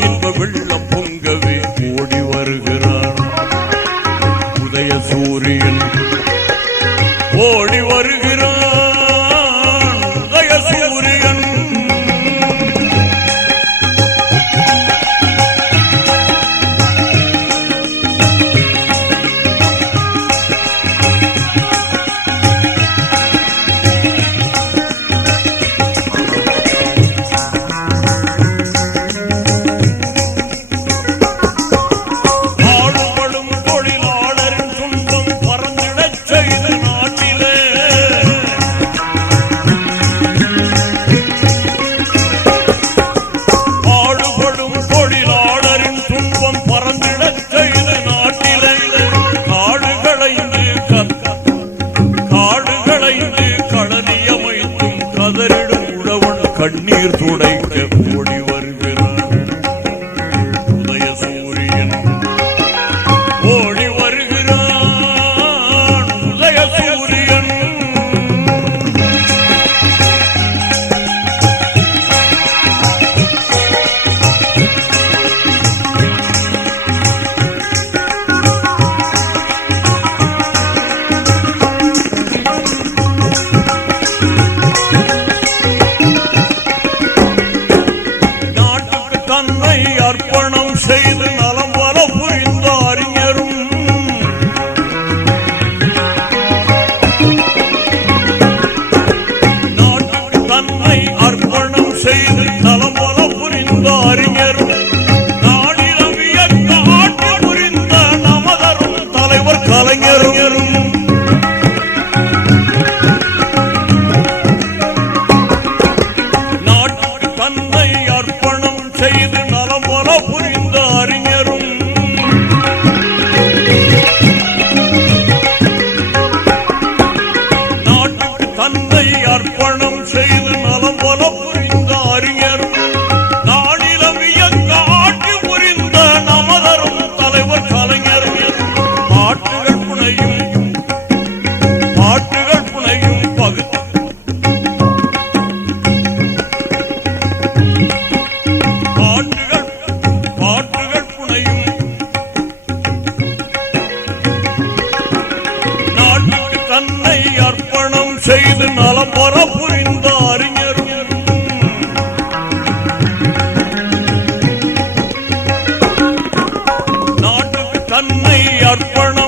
உள்ளமெல்லாம் இன்ப வெள்ளம் பொங்கவே ஓடி வருகிறான். உதய சூரியன் ஓடி வருகிறான். கண்ணீர் துடைக்க ஓடி same செய்து நலப்பர புரிந்த அறிஞரும். நாட்டுக்கு தன்னை அர்ப்பண